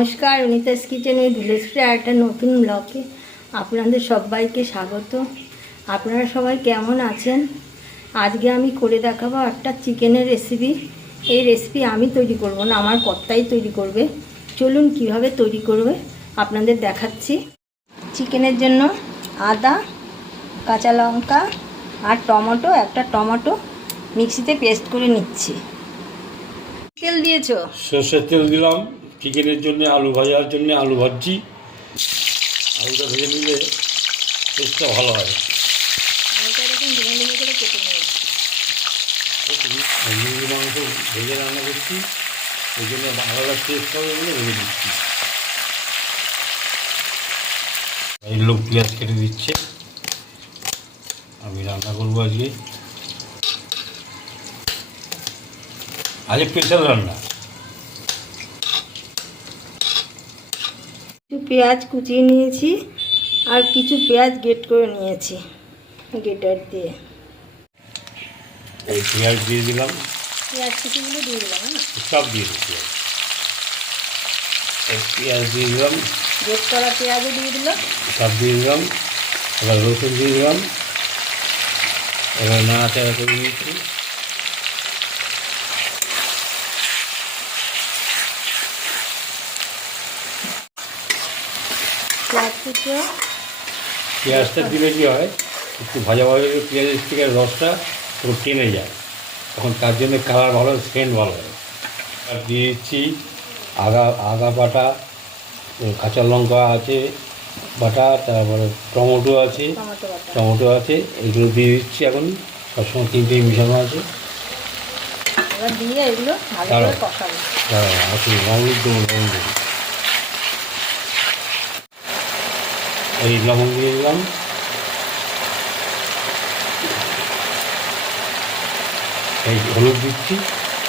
নমস্কার, অনিতাস কিচেনে ভিলেজফ্রে একটা নতুন ব্লগে আপনাদের সবাইকে স্বাগত। আপনারা সবাই কেমন আছেন? আজকে আমি করে দেখাবো একটা চিকেনের রেসিপি এই রেসিপি আমি তৈরি করব না, আমার কর্তাই তৈরি করবে। চলুন কীভাবে তৈরি করবে আপনাদের দেখাচ্ছি। চিকেনের জন্য আদা, কাঁচা লঙ্কা আর টমেটো, একটা টমেটো মিক্সিতে পেস্ট করে নিচ্ছি। তেল দিয়েছ? সর্ষের তেল দিলাম। চিকেনের জন্য আলু ভাজার জন্য আলু ভাজছি। আলুটা ভেজে নিলে টেস্টটা ভালো হয়। মুরগি মাংস ভেজে রান্না করছি ওই জন্য আলাদা টেস্ট হবে বলে ভেজে দিচ্ছি এই লোক পেঁয়াজ কেটে দিচ্ছে। আমি রান্না করব আজকে। আজকে স্পেশাল রান্না। কিছু পেঁয়াজ কুচিয়ে নিয়েছি আর কিছু পেঁয়াজ গেট করে নিয়েছি গেটার দিয়ে। এই পেঁয়াজ দিয়ে দিলাম। পেঁয়াজ কুচিগুলো দিয়ে দিলাম হ্যাঁ। সব দিয়ে দিচ্ছি। পেঁয়াজ দিয়ে দিলাম। গেট করা পেঁয়াজও দিয়ে দিলাম। সব দিয়ে দিলাম। এবার রসুন দিয়ে দিলাম। এবার নাড়াচাড়া করে নিচ্ছি পেঁয়াজ কুচো। পেঁয়াজটা দিলে কী হয়? একটু ভাজা ভাজা পেঁয়াজের থেকে রসটা পুরো টেনে যায়। তখন তার জন্য কালার ভালো সেন্ট ভালো। হয় আর দিয়ে দিচ্ছি আগা আগা বাটা কাঁচা লঙ্কা আছে বাটা তারপরে টমেটো আছে টমেটো আছে এগুলো দিয়ে দিচ্ছি এখন। সবসময় তিনটেই মিশানো আছে। দিয়ে এগুলো ভালো করে কষাবো। দাঁড়াও আসুন লবণ দেবো লবণ দেবো। এই লবণ দিয়ে দিলাম। এই হলুদ দিচ্ছি।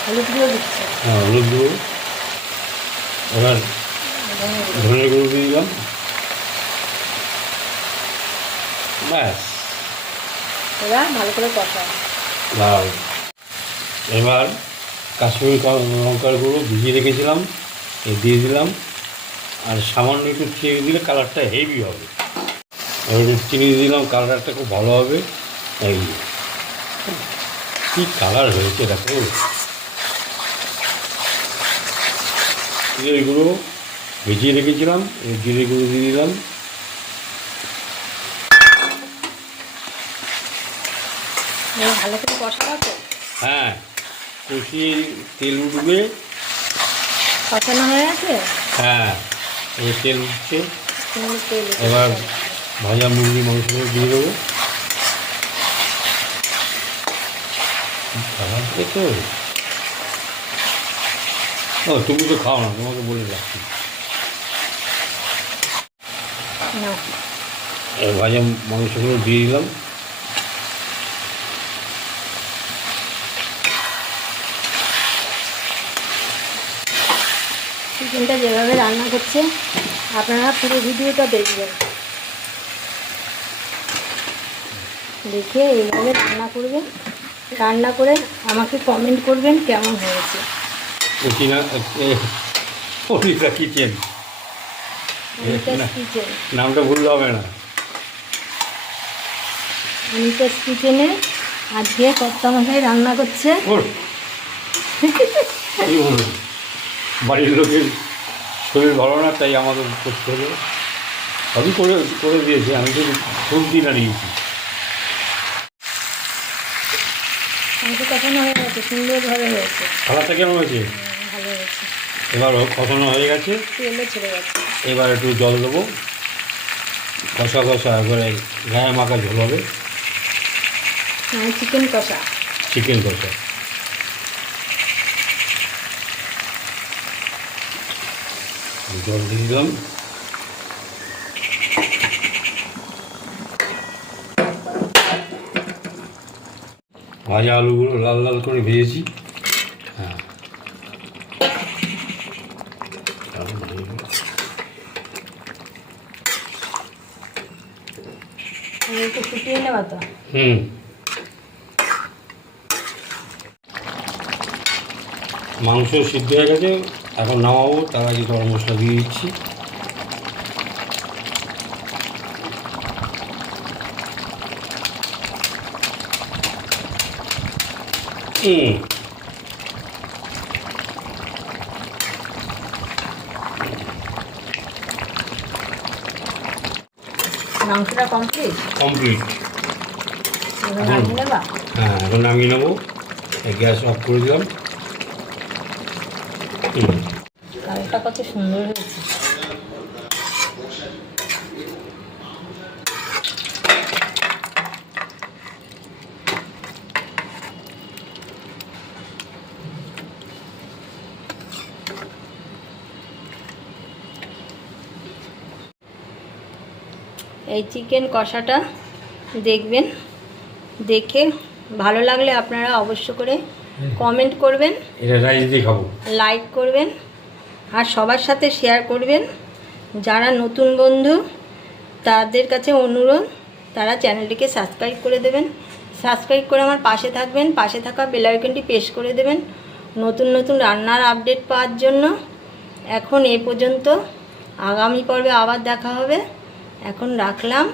হলুদ গুঁড়ো দিচ্ছে। হ্যাঁ হলুদ দেবো এবার ধনে গুঁড়ো দিয়ে দিলাম। ব্যাস। এবার ভালো করে এবার কাশ্মীরি লঙ্কার গুঁড়ো ভিজিয়ে রেখেছিলাম দিয়ে দিলাম। আর সামান্য একটু চিনি দিলে কালারটা হেভি হবে। একটু চিনি দিলাম কালারটা খুব ভালো হবে। এই কী কালার হয়েছে দেখো জিরে গুঁড়ো ভিজিয়ে রেখেছিলাম এই জিরে গুঁড়ো দিয়ে দিলাম। ভালো করে কষাবো হ্যাঁ কষিয়ে তেল উঠবে। কষানো হয়ে হ্যাঁ এই তেল উঠছে। এবার। ভাজা মুরগি মাংসগুলো দিয়ে দেবো। খাবার খেতে ও তুমি তো খাও না তোমাকে বলে রাখছি। ভাজা মাংসগুলো দিয়ে দিলাম। চিকেনটা যেভাবে রান্না করছে আপনারা পুরো ভিডিওটা দেখবেন। দেখে এইভাবে রান্না করবেন। রান্না করে আমাকে কমেন্ট করবেন কেমন হয়েছে। অনিতা কিচেন। কিচেন। নামটা ভুললে হবে না। অনিতাস কিচেনে আজকে কর্তা মশাই রান্না করছে। হলো। বাড়ির লোকের শরীর ভালো না তাই আমাদের করতে হবে সবই করে করে দিয়েছি আমি তো সবজি না নিয়েছি। মাংস কষানো হয়ে গেছে সুন্দরভাবে হয়েছে। খাবারটা কেমন হয়েছে? ভালো হয়েছে। এবার কষানো হয়ে গেছে। তেলও ছেড়ে গেছে। এবার একটু জল দেবো। কষা কষা করে গায়ে মাখা ঝোল হবে। চিকেন কষা। চিকেন কষা। জল দিয়ে দিলাম। ভাজা আলুগুলো লাল লাল করে ভেজেছি। হ্যাঁ। হুম। মাংস সিদ্ধ হয়ে গেছে এখন নামাবো তার আগে গরম মশলা দিয়ে দিচ্ছি। হুম মাংসটা কমপ্লিট কমপ্লিট হ্যাঁ এখন নামিয়ে নেব। গ্যাস অফ করে দিলাম। কত সুন্দর হয়েছে। এই চিকেন কষাটা দেখবেন। দেখে ভালো লাগলে আপনারা অবশ্য করে কমেন্ট করবেন। লাইক করবেন। আর সবার সাথে শেয়ার করবেন। যারা নতুন বন্ধু তাদের কাছে অনুরোধ তারা চ্যানেলটিকে সাবস্ক্রাইব করে দেবেন। সাবস্ক্রাইব করে আমার পাশে থাকবেন। পাশে থাকা বেল আইকনটি প্রেস করে দেবেন। নতুন নতুন রান্নার আপডেট পাওয়ার জন্য। এখন এ পর্যন্ত আগামী পর্বে আবার দেখা হবে। এখন রাখলাম।